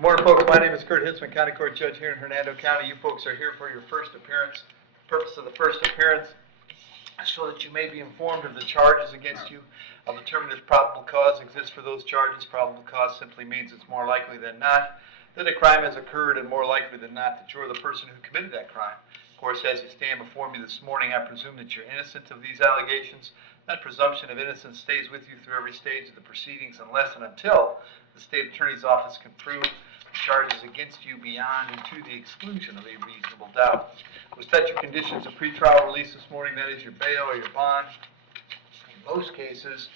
Good morning, folks. My name is Hitzemann, County Court Judge here in Hernando County. You folks are here for your first appearance. The purpose of the first appearance is so that you may be informed of the charges against you. I'll determine if probable cause exists for those charges. Probable cause simply means it's more likely than not that a crime has occurred, and more likely than not that you're the person who committed that crime. Of course, as you stand before me this morning, I presume that you're innocent of these allegations. That presumption of innocence stays with you through every stage of the proceedings unless and until the state attorney's office can prove the charges against you beyond and to the exclusion of a reasonable doubt. We'll set your conditions of pretrial release this morning. That is your bail or your bond. In most cases,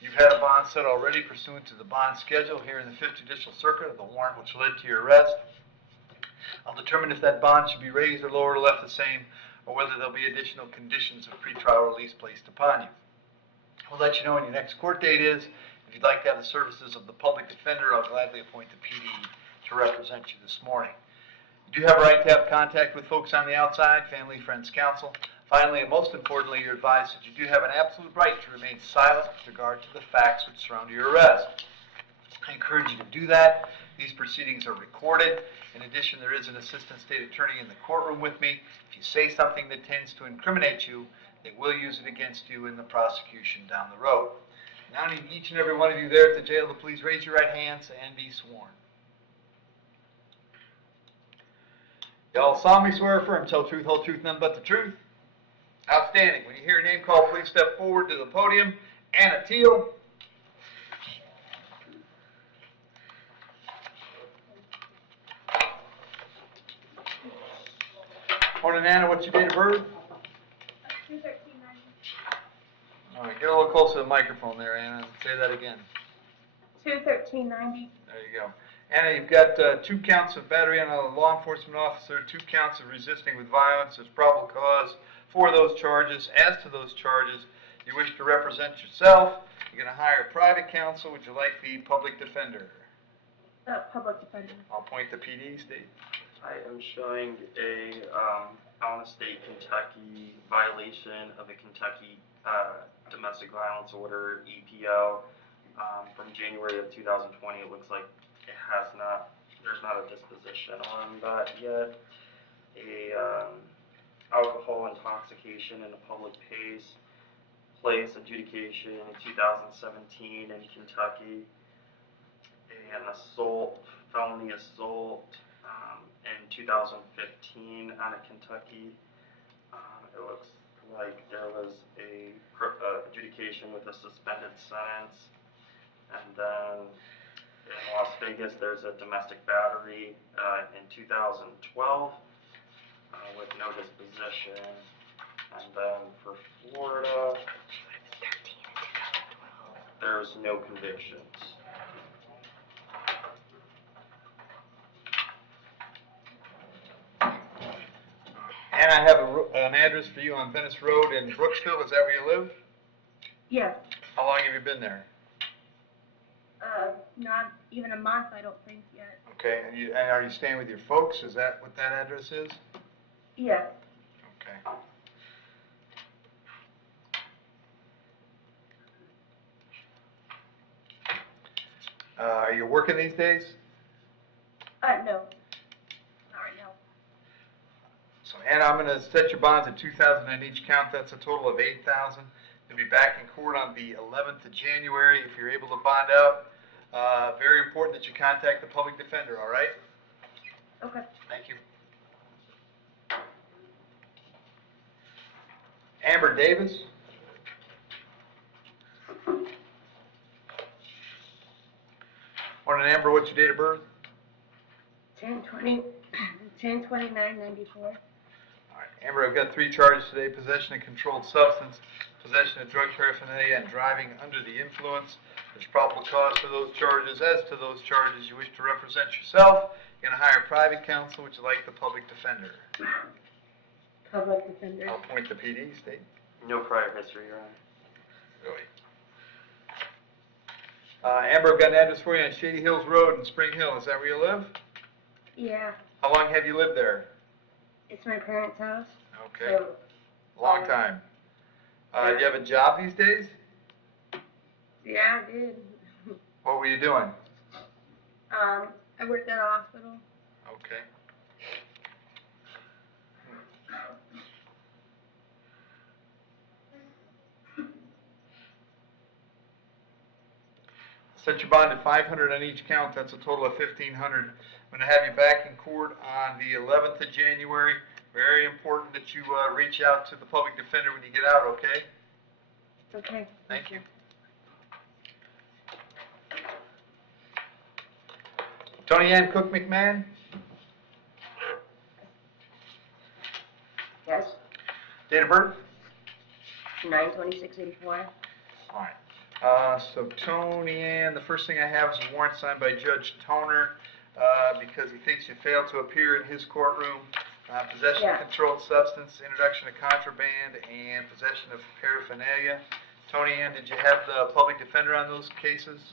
you've had a bond set already pursuant to the bond schedule here in the 5th Judicial Circuit of the warrant which led to your arrest. I'll determine if that bond should be raised or lowered or left the same, or whether there'll be additional conditions of pretrial release placed upon you. We'll let you know when your next court date is. If you'd like to have the services of the public defender, I'll gladly appoint the PD to represent you this morning. You do have a right to have contact with folks on the outside, family, friends, counsel. Finally, and most importantly, you're advised that you do have an absolute right to remain silent with regard to the facts which surround your arrest. I encourage you to do that. These proceedings are recorded. In addition, there is an assistant state attorney in the courtroom with me. If you say something that tends to incriminate you, they will use it against you in the prosecution down the road. Now I need each and every one of you there at the jail to please raise your right hands and be sworn. Y'all solemnly swear or affirm, tell the truth, whole truth, none but the truth. Outstanding. When you hear your name called, please step forward to the podium. Anna Teal. Morning, Anna. What's your date of birth? 2/13/90. All right, get a little closer to the microphone there, Anna. Say that again. 2/13/90. There you go. Anna, you've got 2 counts of battery on a law enforcement officer, 2 counts of resisting with violence. There's probable cause for those charges. As to those charges, you wish to represent yourself. You're going to hire private counsel. Would you like the public defender? Public defender. I'll appoint the PD, state. I am showing a out-of-state Kentucky violation of a Kentucky domestic violence order, EPO, from January of 2020. It looks like there's not a disposition on that yet. Alcohol intoxication in a public place adjudication in 2017 in Kentucky. An felony assault in 2015 out of Kentucky. It looks like there was a adjudication with a suspended sentence. And then in Las Vegas, there's a domestic battery in 2012 with no disposition. And then for Florida, there's no convictions. And I have an address for you on Venice Road in Brooksville. Is that where you live? Yes. How long have you been there? Not even a month, I don't think yet. Okay, and are you staying with your folks? Is that what that address is? Yes. Okay. Are you working these days? No. Not right now. So, Anna, I'm going to set your bonds at $2,000 on each count. That's a total of $8,000. You'll be back in court on the 11th of January if you're able to bond out. Very important that you contact the public defender, all right? Okay. Thank you. Amber Davis. Morning, Amber. What's your date of birth? 10/29/94. All right, Amber, I've got 3 charges today: possession of controlled substance, possession of drug paraphernalia, and driving under the influence. There's probable cause for those charges. As to those charges, you wish to represent yourself. You're going to hire private counsel. Would you like the public defender? Public defender. I'll appoint the PD, state. No prior history, Your Honor. Really? Amber, I've got an address for you on Shady Hills Road in Spring Hill. Is that where you live? Yeah. How long have you lived there? It's my parents' house. Okay. So, Long time. Do you have a job these days? yeah, I did. What were you doing? I worked at a hospital. Okay. Set your bond at $500 on each count. That's a total of $1,500. I'm going to have you back in court on the 11th of January. Very important that you reach out to the public defender when you get out, okay? Okay. Thank you. Tony Ann Cook McMahon? Yes. Date of birth? 9/26/84. All right. So Tony Ann, the first thing I have is a warrant signed by Judge Toner because he thinks you failed to appear in his courtroom. Possession Yeah. of controlled substance, introduction of contraband, and possession of paraphernalia. Tony Ann, did you have the public defender on those cases?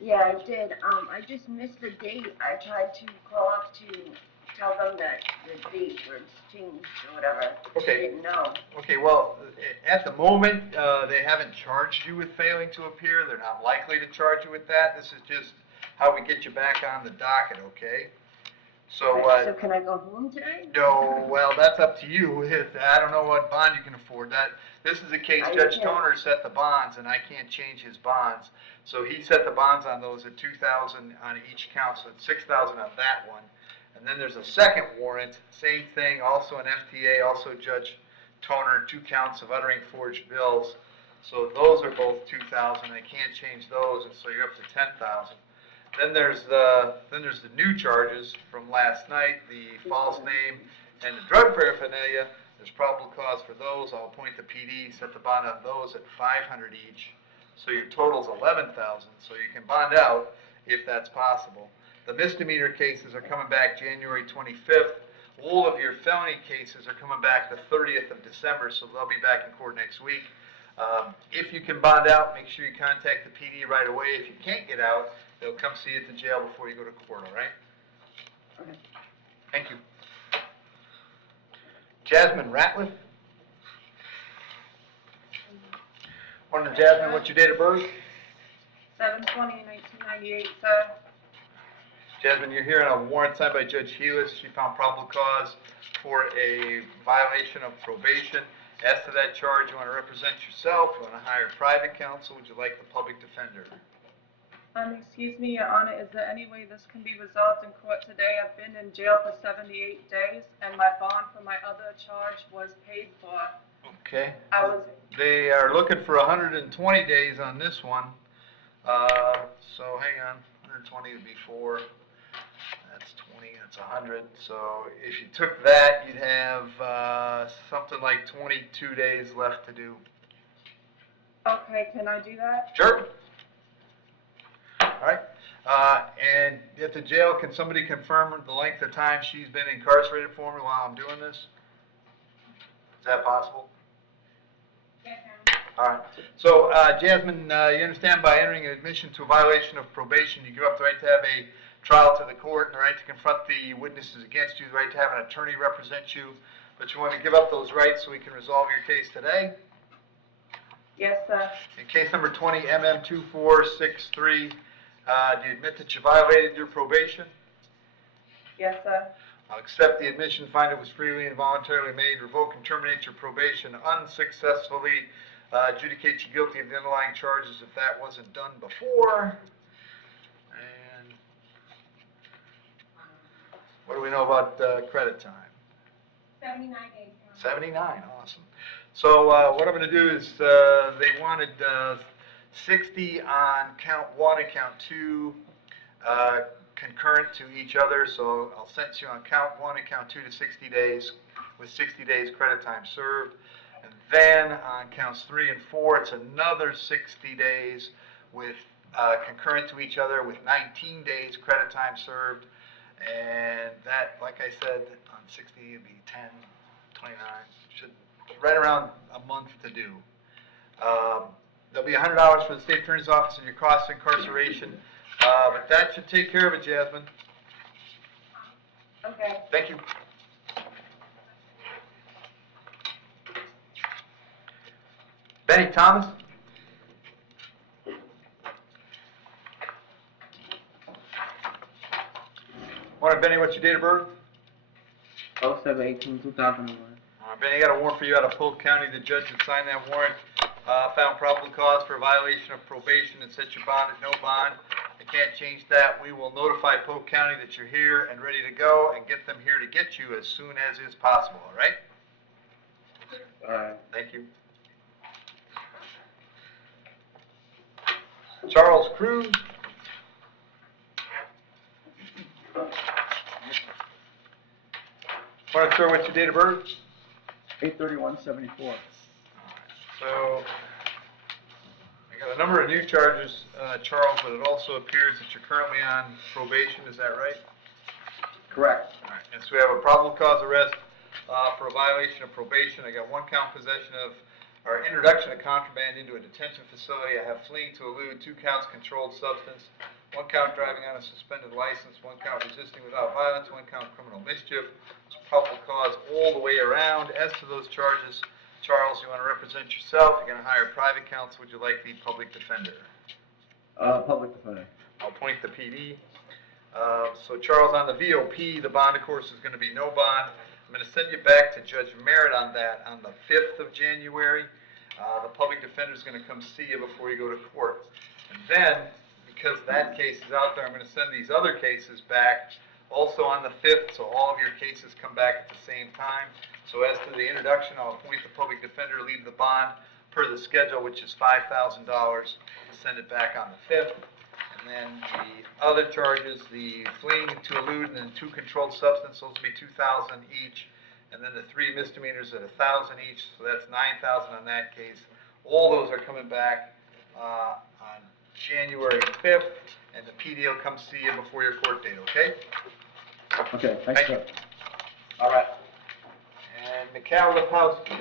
Yeah, I did. I just missed the date. I tried to call up to tell them that the date was changed or whatever. Okay. I didn't know. Okay, well, at the moment, they haven't charged you with failing to appear. They're not likely to charge you with that. This is just how we get you back on the docket, okay? So, So can I go home today? no, well, that's up to you. I don't know what bond you can afford. This is a case Judge Toner set the bonds, and I can't change his bonds. So he set the bonds on those at $2,000 on each count, so it's $6,000 on that one. And then there's a second warrant, same thing, also an FTA, also Judge Toner, 2 counts of uttering forged bills. So those are both $2,000. I can't change those, and so you're up to $10,000. Then there's the new charges from last night, the false name and the drug paraphernalia. There's probable cause for those. I'll appoint the PD, set the bond on those at $500 each. So your total's $11,000. So you can bond out if that's possible. The misdemeanor cases are coming back January 25th. All of your felony cases are coming back the 30th of December, so they'll be back in court next week. If you can bond out, make sure you contact the PD right away. If you can't get out, they'll come see you at the jail before you go to court, all right? Okay. Thank you. Jasmine Ratliff? Morning, Jasmine. What's your date of birth? 7/20/1998, sir. Jasmine, you're here on a warrant signed by Judge Healis. She found probable cause for a violation of probation. As to that charge, you want to represent yourself, you want to hire private counsel, would you like the public defender? Excuse me, Your Honor, is there any way this can be resolved in court today? I've been in jail for 78 days, and my bond for my other charge was paid for. Okay. They are looking for 120 days on this one. So hang on, 120 would be 4. That's 20, that's 100. So if you took that, you'd have something like 22 days left to do. Okay, can I do that? Sure. All right. And at the jail, can somebody confirm the length of time she's been incarcerated for me while I'm doing this? Is that possible? Yes, All right. So, Jasmine, you understand by entering an admission to a violation of probation, you give up the right to have a trial to the court, and the right to confront the witnesses against you, the right to have an attorney represent you, but you want to give up those rights so we can resolve your case today? Yes, sir. In case number 20, MM2463, do you admit that you violated your probation? Yes, sir. I'll accept the admission, find it was freely and voluntarily made, revoke and terminate your probation, unsuccessfully adjudicate you guilty of the underlying charges if that wasn't done before. And what do we know about credit time? 79 days. 79, awesome. So what I'm going to do is they wanted 60 on count 1 and count 2 concurrent to each other, so I'll sentence you on count 1 and count 2 to 60 days with 60 days credit time served. And then on counts 3 and 4, it's another 60 days with concurrent to each other with 19 days credit time served. And that, like I said, on 60 it'd be 10, 29, should right around a month to do. There'll be $100 for the state attorney's office and your cost of incarceration, but that should take care of it, Jasmine. Okay. Thank you. Benny Thomas? Morning, Benny, what's your date of birth? 07/18/2001. Benny, got a warrant for you out of Polk County. The judge that signed that warrant found probable cause for a violation of probation and set your bond at no bond. I can't change that. We will notify Polk County that you're here and ready to go and get them here to get you as soon as is possible, all right? Alright. Thank you. Charles Cruz. Morning, sir, what's your date of birth? 8/31/74. So, I got a number of new charges, Charles, but it also appears that you're currently on probation, is that right? Correct. All right, and so we have a probable cause arrest for a violation of probation. I got 1 count possession of, or introduction of contraband into a detention facility. I have fleeing to elude, 2 counts controlled substance, 1 count driving on a suspended license, 1 count resisting without violence, 1 count criminal mischief. It's probable cause all the way around. As to those charges, Charles, you want to represent yourself? You're going to hire private counsel. Would you like the public defender? Public defender. I'll appoint the PD. So Charles, on the VOP, the bond, of course, is going to be no bond. I'm going to send you back to Judge Merritt on that on the 5th of January. The public defender is going to come see you before you go to court. And then, because that case is out there, I'm going to send these other cases back also on the 5th, so all of your cases come back at the same time. So as to the introduction, I'll appoint the public defender to leave the bond per the schedule, which is $5,000, to send it back on the 5th. And then the other charges, the fleeing to elude and then 2 controlled substances, those will be $2,000 each. And then the 3 misdemeanors at $1,000 each, so that's $9,000 on that case. All those are coming back on January 5th, and the PD will come see you before your court date, okay? Okay, thanks, Thank you. sir. All right. And Mikhail Lepowski.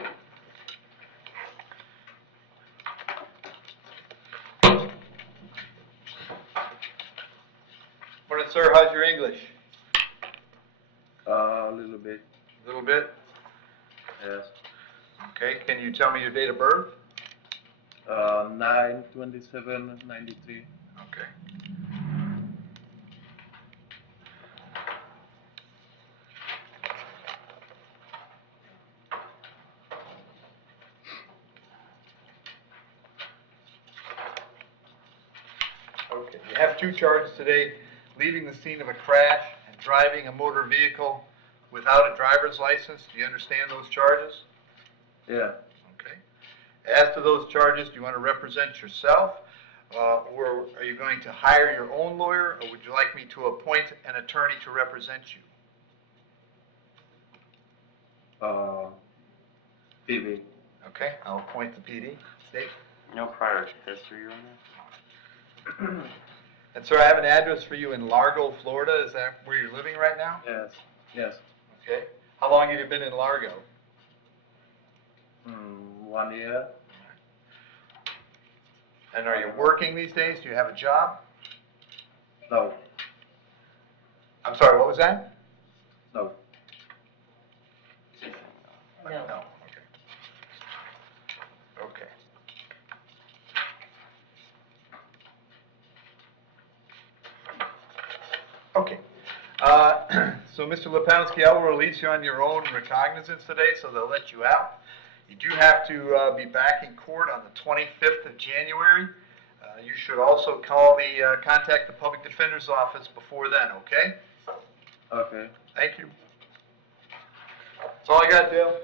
Morning, sir. How's your English? A little bit. A little bit? Yes. Okay. Can you tell me your date of birth? 9/27/93. Okay. Okay. You have 2 charges today: leaving the scene of a crash and driving a motor vehicle without a driver's license. Do you understand those charges? Yeah. Okay. As to those charges, do you want to represent yourself, or are you going to hire your own lawyer, or would you like me to appoint an attorney to represent you? PB. Okay, I'll appoint the PD. State. No prior history on that? And sir, I have an address for you in Largo, Florida. Is that where you're living right now? Yes. Yes. Okay. How long have you been in Largo? 1 year. And are you working these days? Do you have a job? No. I'm sorry, what was that? No. No. Okay. Okay. Okay. So, Mr. Lepowski, I will release you on your own recognizance today, so they'll let you out. You do have to be back in court on the 25th of January. You should also contact the public defender's office before then, okay? Okay. Thank you. That's all I got, Dale.